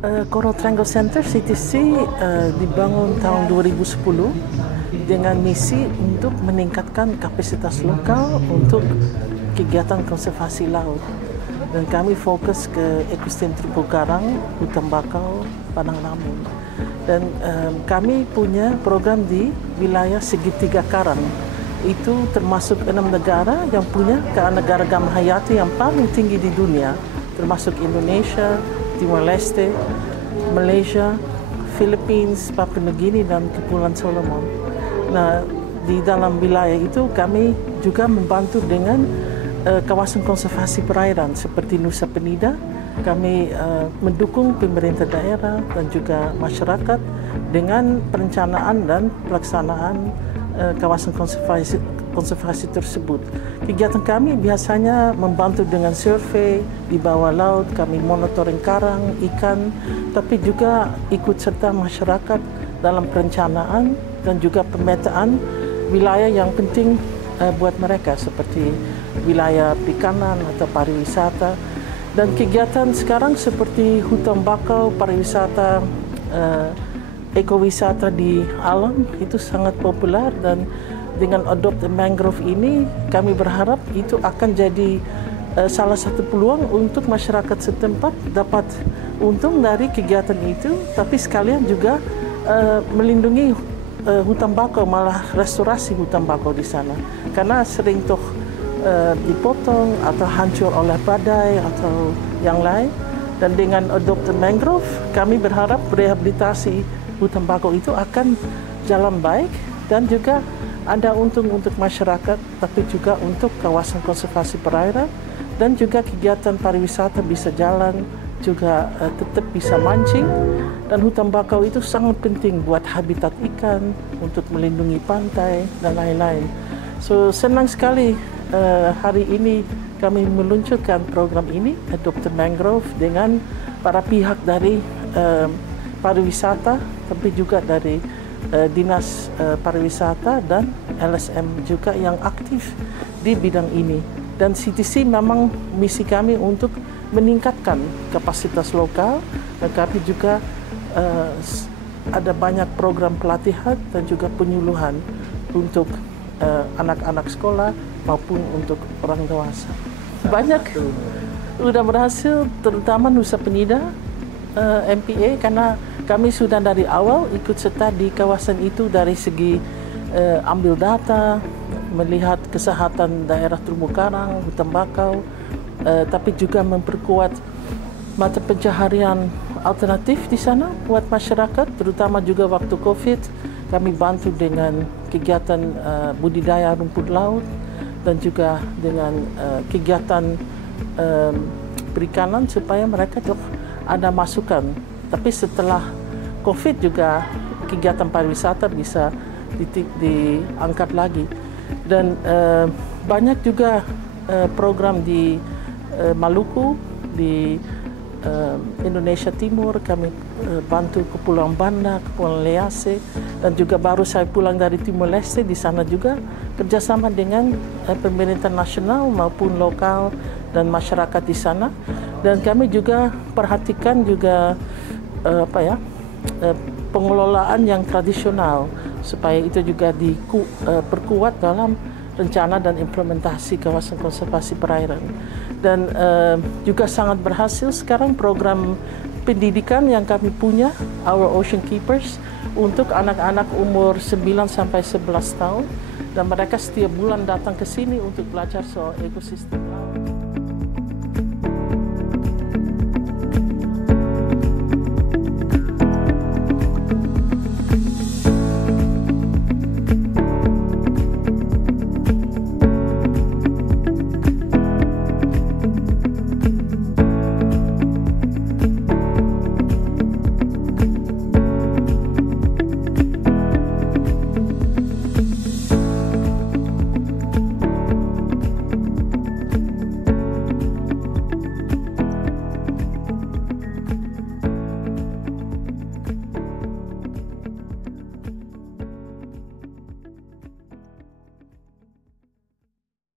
Coral Triangle Center CTC dibangun tahun 2010 dengan misi untuk meningkatkan kapasitas lokal untuk kegiatan konservasi laut. Dan kami fokus ke ekosistem terumbu karang, hutan bakau, padang lamun. Dan kami punya program di wilayah segitiga karang. Itu termasuk 6 negara yang punya keanekaragaman hayati yang paling tinggi di dunia, termasuk Indonesia, Timor Leste, Malaysia, Philippines, Papua Nugini, dan Kepulauan Solomon. Nah, di dalam wilayah itu kami juga membantu dengan kawasan konservasi perairan seperti Nusa Penida. Kami mendukung pemerintah daerah dan juga masyarakat dengan perencanaan dan pelaksanaan kawasan konservasi tersebut. Kegiatan kami biasanya membantu dengan survei di bawah laut, kami monitoring karang, ikan, tapi juga ikut serta masyarakat dalam perencanaan dan juga pemetaan wilayah yang penting buat mereka seperti wilayah perikanan atau pariwisata. Dan kegiatan sekarang seperti hutan bakau, pariwisata, ekowisata di alam itu sangat populer, dan dengan Adopt a Mangrove ini kami berharap itu akan jadi salah satu peluang untuk masyarakat setempat dapat untung dari kegiatan itu, tapi sekalian juga melindungi hutan bakau, malah restorasi hutan bakau di sana. Karena sering dipotong atau hancur oleh badai atau yang lain. Dan dengan Adopt a Mangrove kami berharap rehabilitasi hutan bakau itu akan jalan baik dan juga ada untung untuk masyarakat, tapi juga untuk kawasan konservasi perairan, dan juga kegiatan pariwisata bisa jalan, juga tetap bisa mancing. Dan hutan bakau itu sangat penting buat habitat ikan, untuk melindungi pantai, dan lain-lain. So, senang sekali hari ini kami meluncurkan program ini, Adopt a Mangrove, dengan para pihak dari pariwisata, tapi juga dari Dinas Pariwisata dan LSM juga yang aktif di bidang ini. Dan CTC memang misi kami untuk meningkatkan kapasitas lokal, dan kami juga ada banyak program pelatihan dan juga penyuluhan untuk anak-anak sekolah maupun untuk orang dewasa. Banyak sudah berhasil, terutama Nusa Penida MPA, karena kami sudah dari awal ikut serta di kawasan itu dari segi ambil data, melihat kesehatan daerah terumbu karang, hutan bakau, tapi juga memperkuat mata pencaharian alternatif di sana buat masyarakat, terutama juga waktu COVID. Kami bantu dengan kegiatan budidaya rumput laut dan juga dengan kegiatan perikanan supaya mereka ada masukan. Tapi setelah COVID juga kegiatan pariwisata bisa diangkat lagi. Dan banyak juga program di Maluku, di Indonesia Timur, kami bantu Kepulauan Banda, Kepulauan Lease, dan juga baru saya pulang dari Timor Leste, di sana juga kerjasama dengan pemerintah nasional maupun lokal dan masyarakat di sana. Dan kami juga perhatikan juga pengelolaan yang tradisional supaya itu juga diperkuat dalam rencana dan implementasi kawasan konservasi perairan. Dan juga sangat berhasil sekarang program pendidikan yang kami punya, Our Ocean Keepers, untuk anak-anak umur 9 sampai 11 tahun, dan mereka setiap bulan datang ke sini untuk belajar soal ekosistem laut.